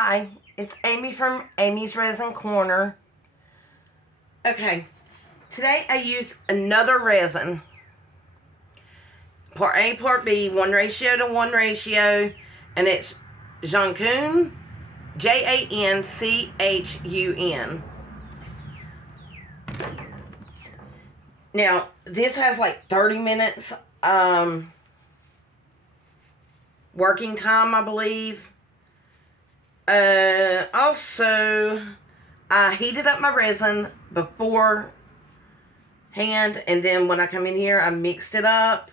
Hi, it's Amy from Amy's Resin Corner. Okay, today I used another resin. Part A, Part B, 1:1, and it's Janchun, Janchun. Now, this has like 30 minutes working time, I believe. Also, I heated up my resin beforehand, and then when I come in here, I mixed it up.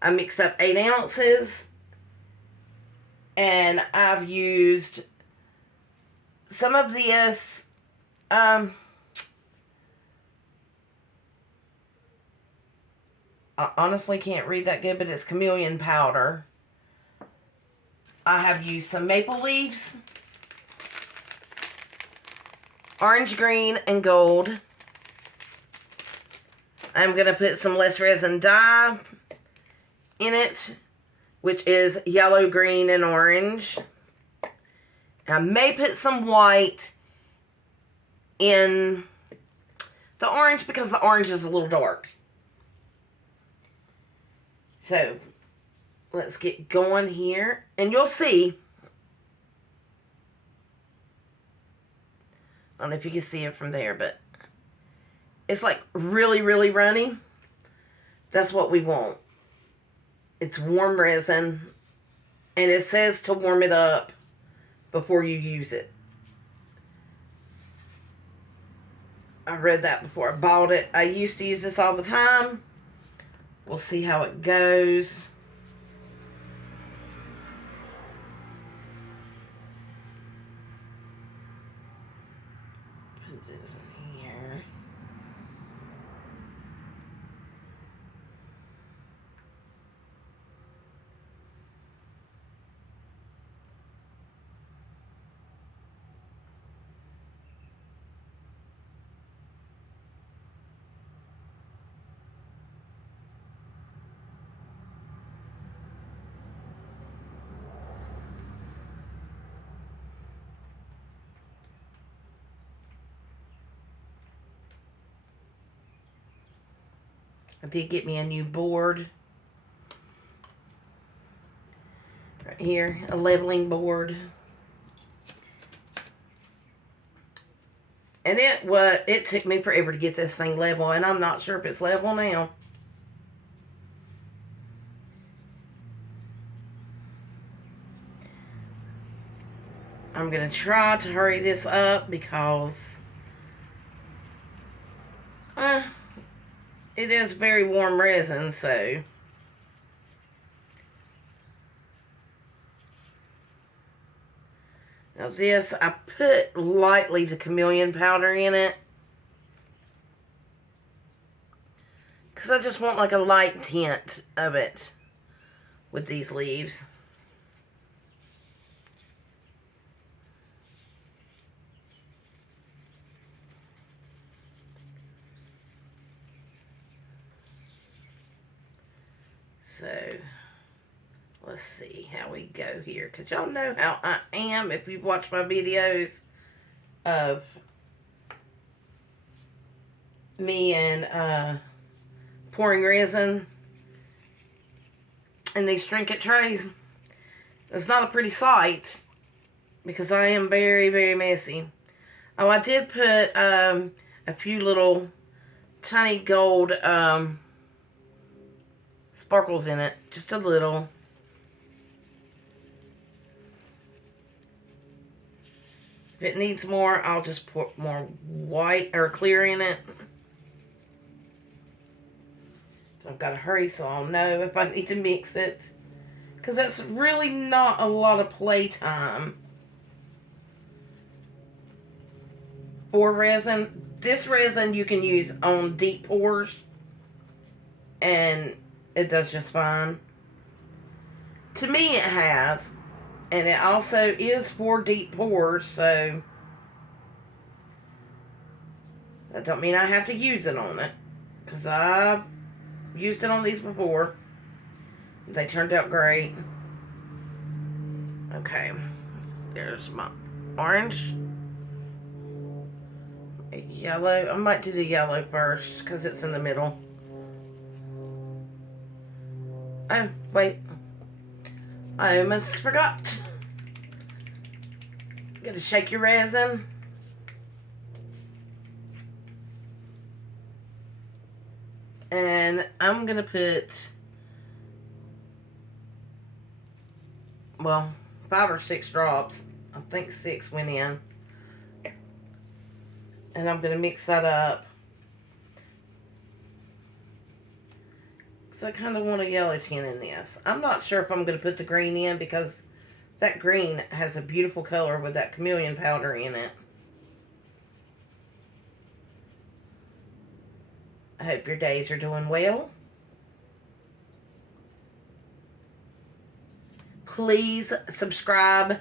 I mixed up 8 ounces, and I've used some of this, I honestly can't read that good, but it's chameleon powder. I have used some maple leaves, orange, green, and gold. I'm going to put some less resin dye in it, which is yellow, green, and orange. I may put some white in the orange because the orange is a little dark. So, let's get going here. And you'll see. I don't know if you can see it from there, but it's like really, really runny. That's what we want. It's warm resin, and it says to warm it up before you use it. I read that before I bought it. I used to use this all the time. We'll see how it goes. Put this in here. I did get me a new board. Right here, a leveling board. And it took me forever to get this thing level, and I'm not sure if it's level now. I'm going to try to hurry this up because it is very warm resin, so now this, I put lightly the chameleon powder in it because I just want like a light tint of it with these leaves. So, let's see how we go here. Because y'all know how I am if you've watched my videos of me and pouring resin in these trinket trays. It's not a pretty sight because I am very, very messy. Oh, I did put a few little tiny gold sparkles in it, just a little. If it needs more, I'll just put more white or clear in it. I've got to hurry so I'll know if I need to mix it, because that's really not a lot of play time for resin. This resin you can use on deep pours, and it does just fine. To me it has, and it also is for deep pours, so that don't mean I have to use it on it, because I've used it on these before. They turned out great. Okay, there's my orange, yellow. I might do the yellow first because it's in the middle. Oh, wait. I almost forgot. Gotta shake your resin. And I'm gonna put, well, 5 or 6 drops. I think 6 went in. And I'm gonna mix that up. So I kind of want a yellow tint in this. I'm not sure if I'm gonna put the green in because that green has a beautiful color with that chameleon powder in it. I hope your days are doing well. Please subscribe,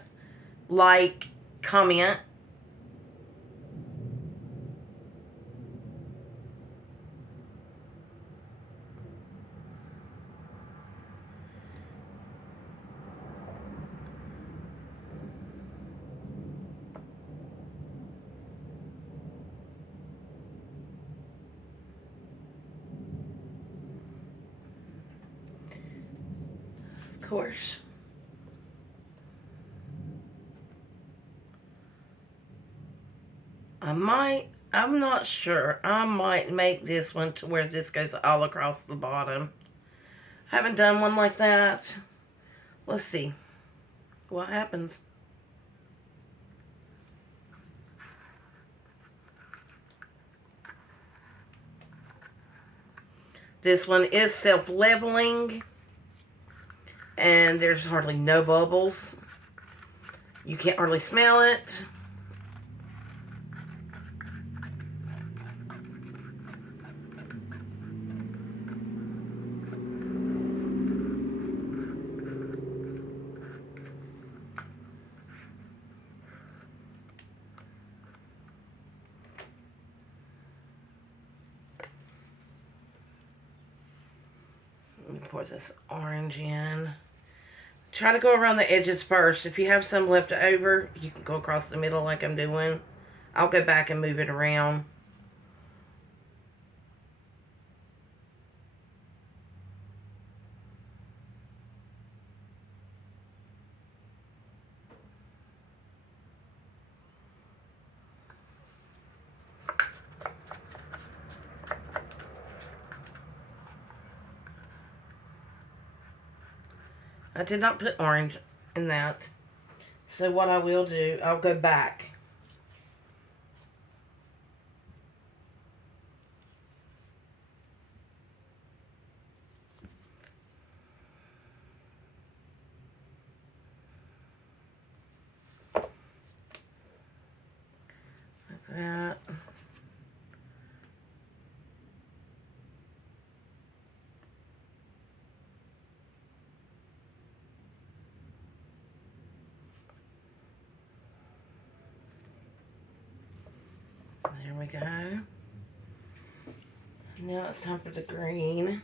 like, comment. Of course. I'm not sure. I might make this one to where this goes all across the bottom. Haven't done one like that. Let's see what happens. This one is self-leveling, and there's hardly no bubbles. You can't hardly smell it. Let me pour this orange in. Try to go around the edges first. If you have some left over, you can go across the middle like I'm doing. I'll go back and move it around. I did not put orange in that. So what I will do, I'll go back. Like that. There we go. Now it's time for the green.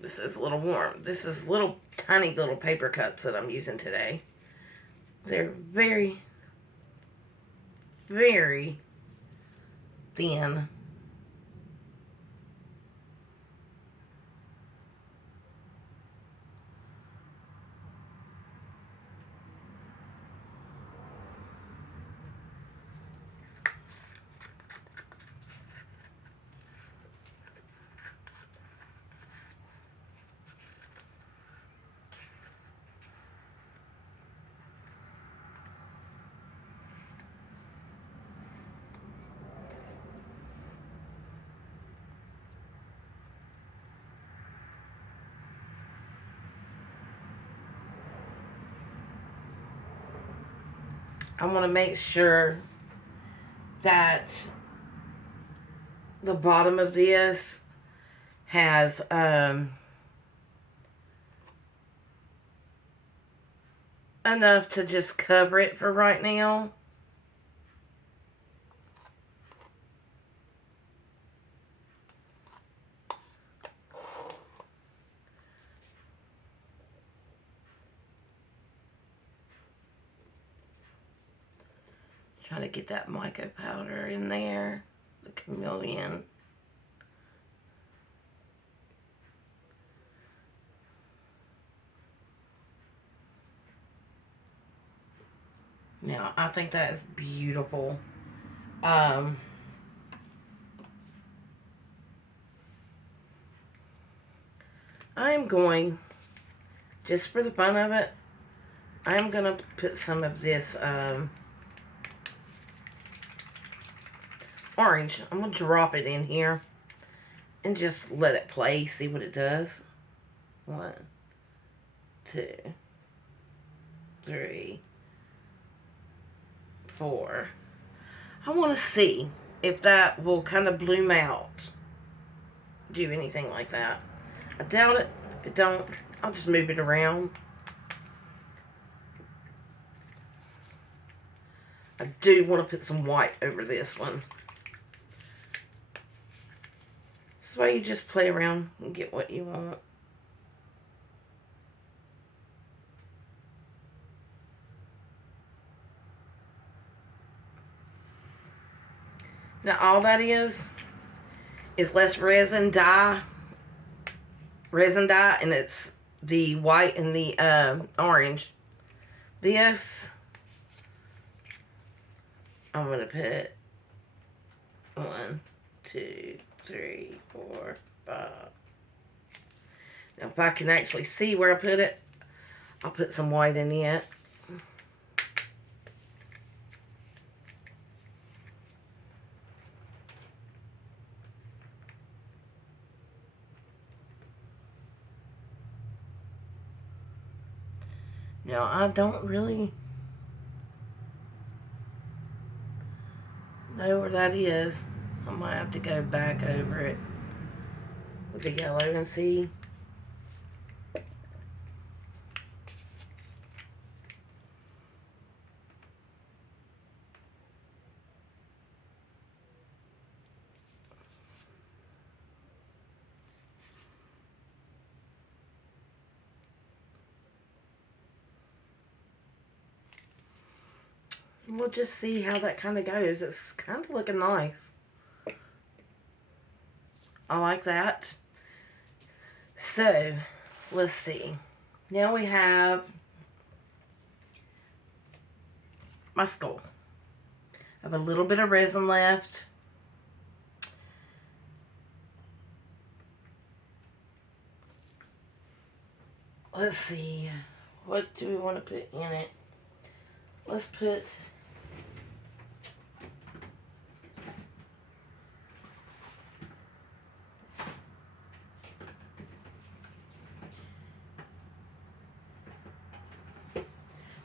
This is a little warm. This is little tiny little paper cups that I'm using today. They're very, very thin. I want to make sure that the bottom of this has enough to just cover it for right now. Trying to get that mica powder in there. The chameleon. Now, I think that is beautiful. I'm going, just for the fun of it, I'm going to put some of this orange. I'm going to drop it in here and just let it play, see what it does. 1, 2, 3, 4. I want to see if that will kind of bloom out. Do anything like that. I doubt it. If it don't, I'll just move it around. I do want to put some white over this one. This way you just play around and get what you want. Now all that is less resin dye, and it's the white and the orange. This, I'm going to put 1, 2, 3, 4, 5. Now if I can actually see where I put it, I'll put some white in it. Now, I don't really know where that is. I might have to go back over it with the yellow and see. We'll just see how that kind of goes. It's kind of looking nice. I like that. So, let's see. Now we have my skull. I have a little bit of resin left. Let's see. What do we want to put in it? Let's put...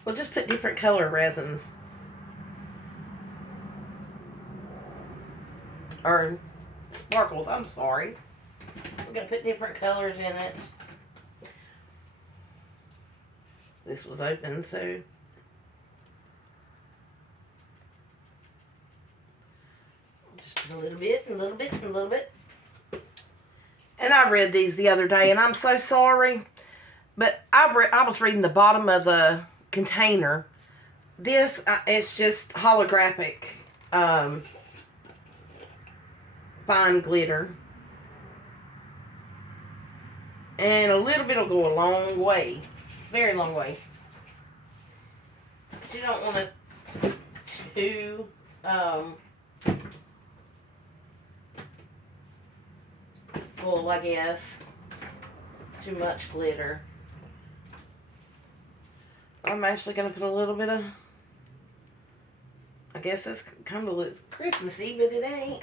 We'll just put different color resins. Or sparkles, I'm sorry. We're going to put different colors in it. This was open, so... Just put a little bit, and a little bit, and a little bit. And I read these the other day, and I'm so sorry. But I was reading the bottom of the container. This, it's just holographic fine glitter. And a little bit will go a long way. Very long way. You don't want it too full, I guess. Too much glitter. I'm actually going to put a little bit of, I guess this kind of looks Christmassy, but it ain't.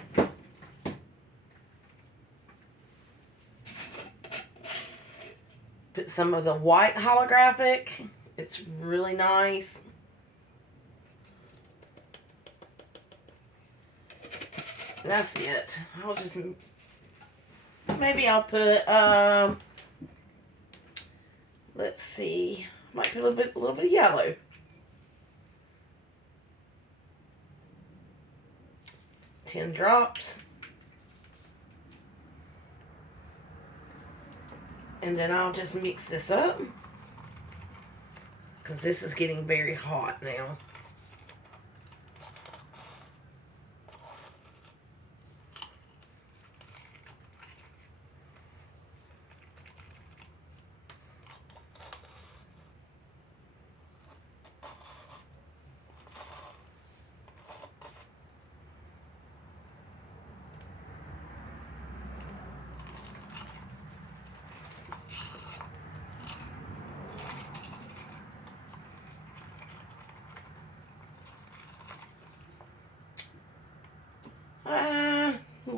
Put some of the white holographic. It's really nice. That's it. I'll just, maybe I'll put, let's see. Might put a little bit of yellow. Ten drops. And then I'll just mix this up. Because this is getting very hot now.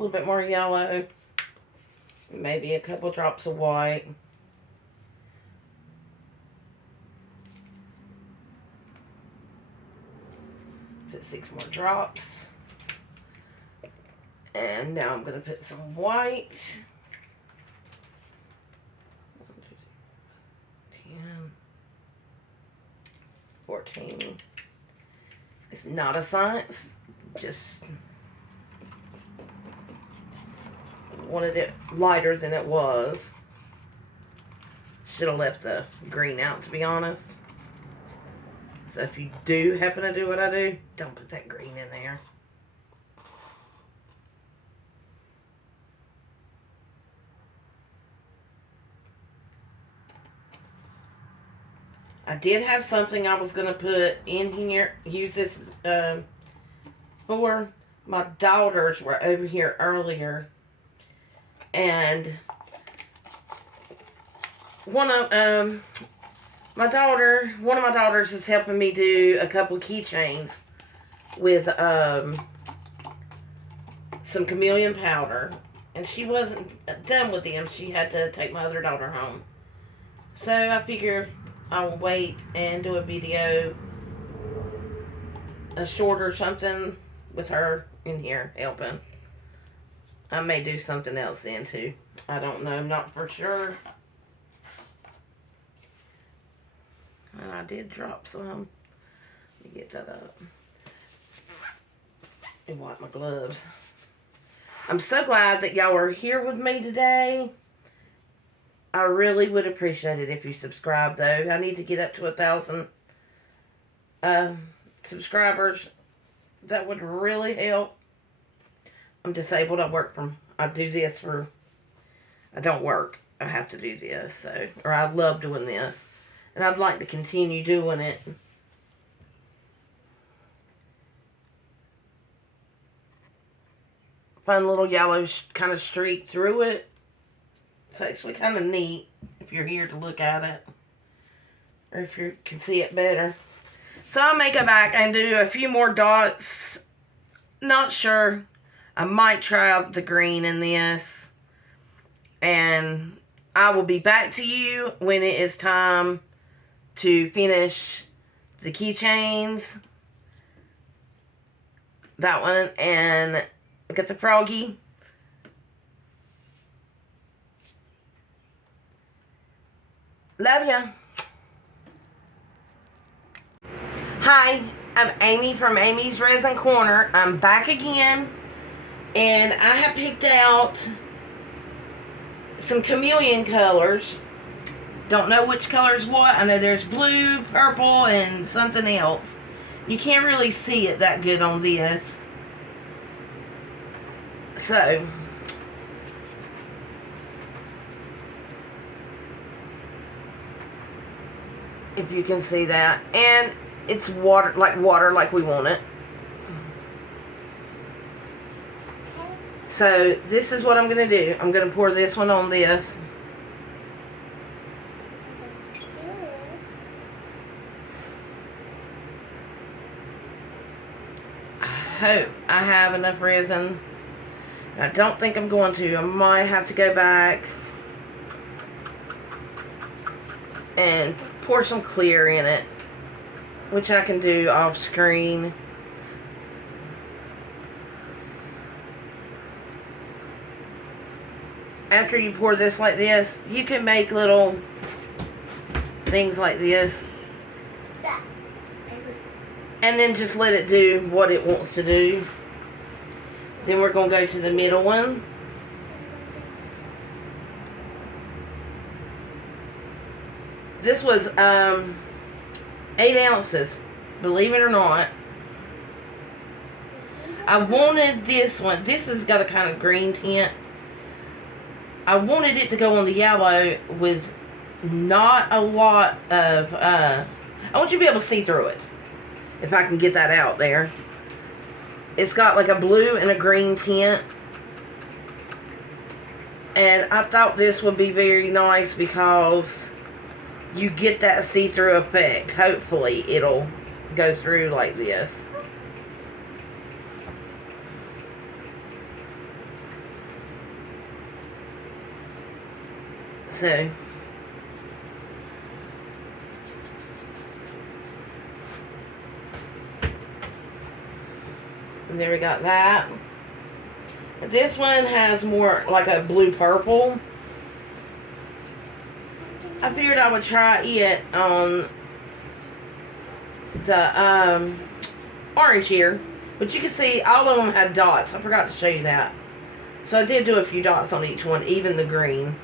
little bit more yellow. Maybe a couple drops of white. Put 6 more drops. And now I'm going to put some white. 10, 14. It's not a science. Just wanted it lighter than it was. Should have left the green out, to be honest. So if you do happen to do what I do, don't put that green in there. I did have something I was going to put in here, use this for. My daughters were over here earlier, and one of my daughters is helping me do a couple keychains with some chameleon powder, and she wasn't done with them. She had to take my other daughter home, so I figure I'll wait and do a video, a short or something with her in here helping. I may do something else then too. I don't know. I'm not for sure. And I did drop some. Let me get that up. And wipe my gloves. I'm so glad that y'all are here with me today. I really would appreciate it if you subscribe, though. I need to get up to 1,000 subscribers. That would really help. I'm disabled. I do this for, I don't work. I have to do this, so, or I love doing this. And I'd like to continue doing it. Fun little yellow kind of streak through it. It's actually kind of neat if you're here to look at it. Or if you can see it better. So I may go back and do a few more dots. Not sure. I might try out the green in this. And I will be back to you when it is time to finish the keychains. That one. And look at the froggy. Love ya. Hi, I'm Amy from Amy's Resin Corner. I'm back again, and I have picked out some chameleon colors. Don't know which color is what. I know there's blue, purple, and something else. You can't really see it that good on this. So if you can see that, and it's water like we want it. So this is what I'm gonna do. I'm gonna pour this one on this. I hope I have enough resin. I don't think I'm going to. I might have to go back and pour some clear in it, which I can do off screen. After you pour this like this, you can make little things like this. And then just let it do what it wants to do. Then we're going to go to the middle one. This was 8 ounces, believe it or not. I wanted this one. This has got a kind of green tint. I wanted it to go on the yellow with not a lot of, I want you to be able to see through it. If I can get that out there. It's got like a blue and a green tint. And I thought this would be very nice because you get that see-through effect. Hopefully it'll go through like this. So, and there we got that. This one has more like a blue purple. I figured I would try it on the orange here. But you can see all of them had dots. I forgot to show you that. So I did do a few dots on each one, even the green.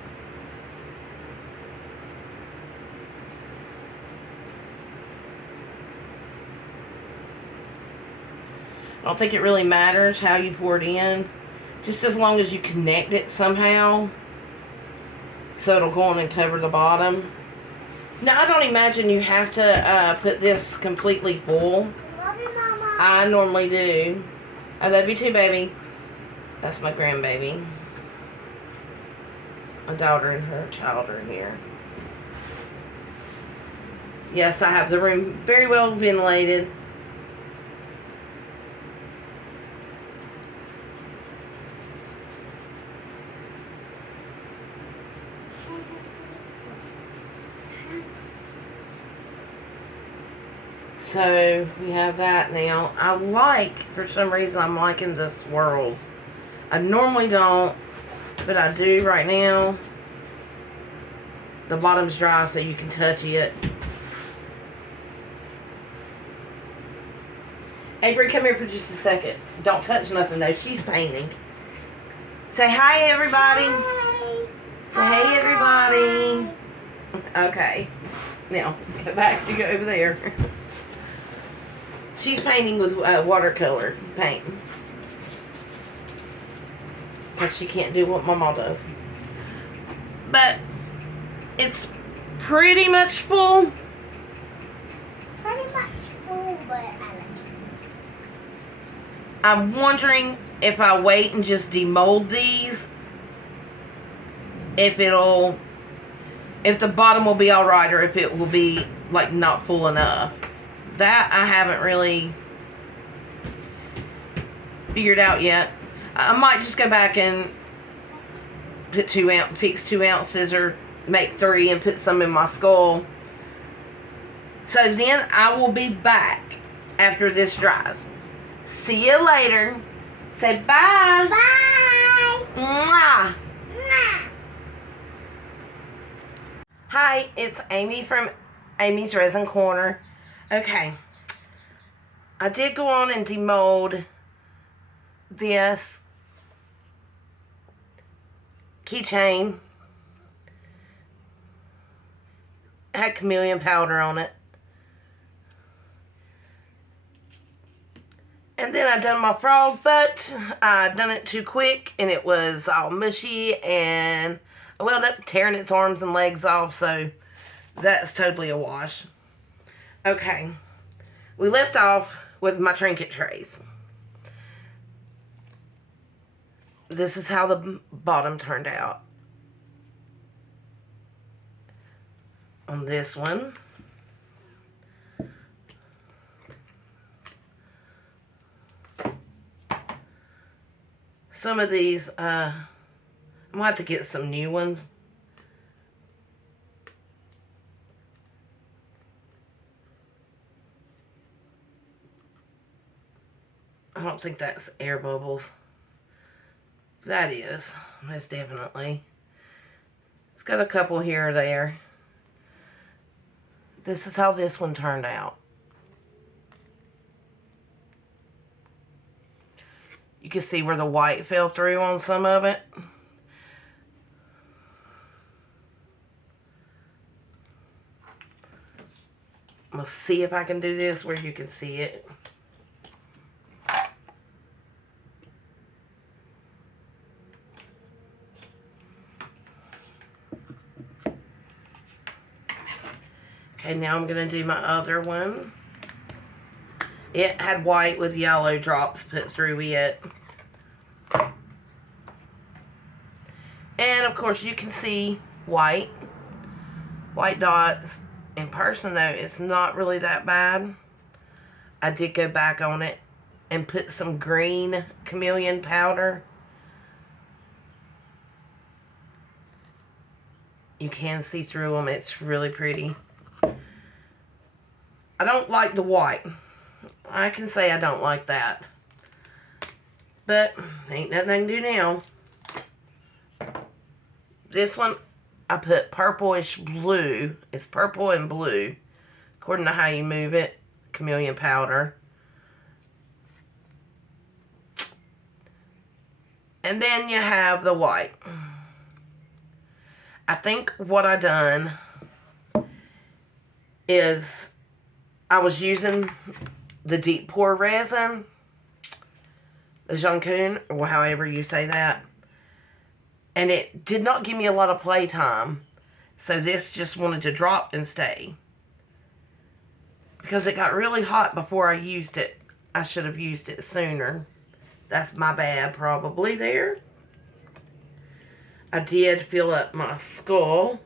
I don't think it really matters how you pour it in. Just as long as you connect it somehow. So it'll go on and cover the bottom. Now I don't imagine you have to put this completely full. Love you, Mama. I normally do. I love you too, baby. That's my grandbaby. My daughter and her child are here. Yes, I have the room very well ventilated. So we have that now. I like, for some reason, I'm liking the swirls. I normally don't, but I do right now. The bottom's dry so you can touch it. Avery, come here for just a second. Don't touch nothing though. She's painting. Say hi, everybody. Hi. Say hey, everybody. Okay. Now, get back to go over there. She's painting with watercolor paint. Because she can't do what Mama does. But it's pretty much full. Pretty much full, but I like it. I'm wondering if I wait and just demold these, if the bottom will be alright, or if it will be like not full enough. That I haven't really figured out yet. I might just go back and put fix 2 ounces or make 3 and put some in my skull. So then I will be back after this dries. See you later. Say bye. Bye. Mwah. Mwah. Hi, it's Amy from Amy's Resin Corner. Okay, I did go on and demold this keychain. It had chameleon powder on it. And then I done my frog, but I done it too quick and it was all mushy and I wound up tearing its arms and legs off, so that's totally a wash. Okay, we left off with my trinket trays. This is how the bottom turned out. On this one. Some of these, I'm going to have to get some new ones. I don't think that's air bubbles. That is, most definitely. It's got a couple here or there. This is how this one turned out. You can see where the white fell through on some of it. I'm going to see if I can do this where you can see it. Okay, now I'm going to do my other one. It had white with yellow drops put through it. And of course you can see white dots. In person though, it's not really that bad. I did go back on it and put some green chameleon powder. You can see through them. It's really pretty. I don't like the white. I can say I don't like that. But ain't nothing I can do now. This one, I put purplish blue. It's purple and blue, according to how you move it. Chameleon powder. And then you have the white. I think what I done is I was using the deep pour resin, the Jancoon, or however you say that. And it did not give me a lot of playtime. So this just wanted to drop and stay. Because it got really hot before I used it. I should have used it sooner. That's my bad probably there. I did fill up my skull.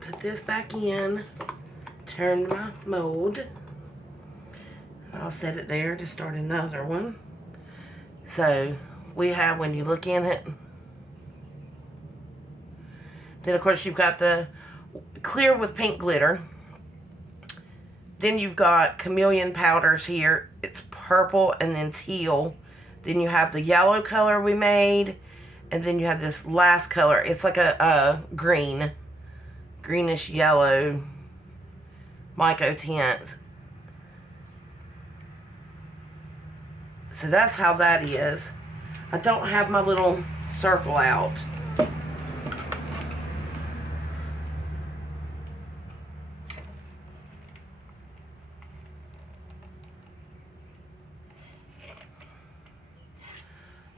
Put this back in. Turn my mold. I'll set it there to start another one. So we have, when you look in it, then of course you've got the clear with pink glitter. Then you've got chameleon powders here. It's purple and then teal. Then you have the yellow color we made. And then you have this last color. It's like a green. Greenish yellow Myco tint. So that's how that is. I don't have my little circle out.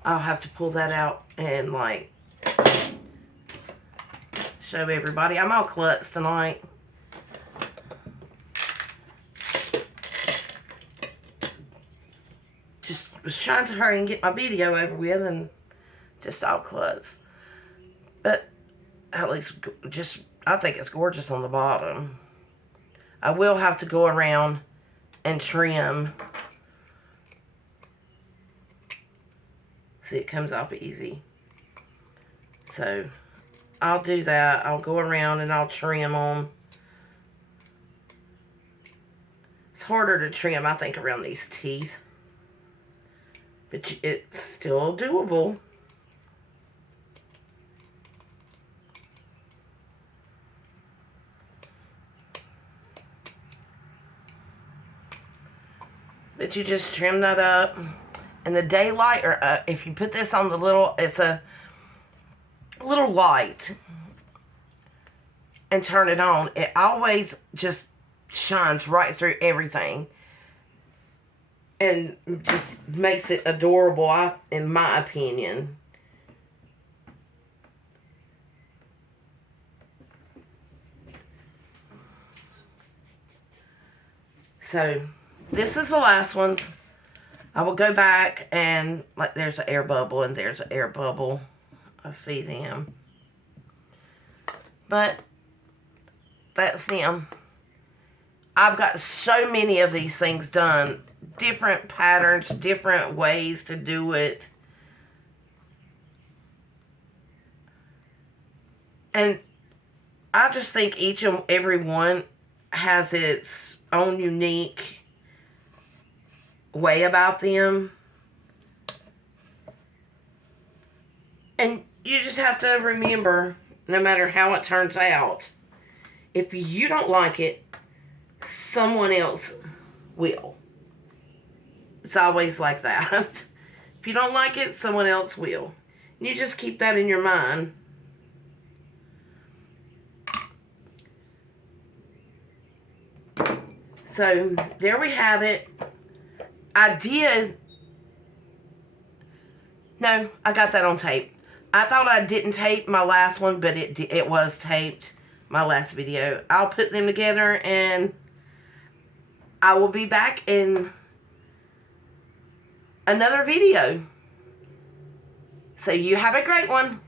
I'll have to pull that out and like show everybody. I'm all klutz tonight. Just was trying to hurry and get my video over with and just all klutz. But at least just, I think it's gorgeous on the bottom. I will have to go around and trim. See, it comes off easy. So I'll do that. I'll go around and I'll trim them. It's harder to trim, I think, around these teeth. But it's still doable. But you just trim that up. And the daylight, or if you put this on the little, it's a little light, and turn it on, it always just shines right through everything. And just makes it adorable, in my opinion. So, this is the last one. I will go back and, like, there's an air bubble and there's an air bubble. I see them. But, that's them. I've got so many of these things done. Different patterns, different ways to do it. And I just think each and every one has its own unique way about them. And you just have to remember, no matter how it turns out, if you don't like it, someone else will. It's always like that. If you don't like it, someone else will. You just keep that in your mind. So, there we have it. I got that on tape. I thought I didn't tape my last one, but it was taped, my last video. I'll put them together and I will be back in another video. So you have a great one.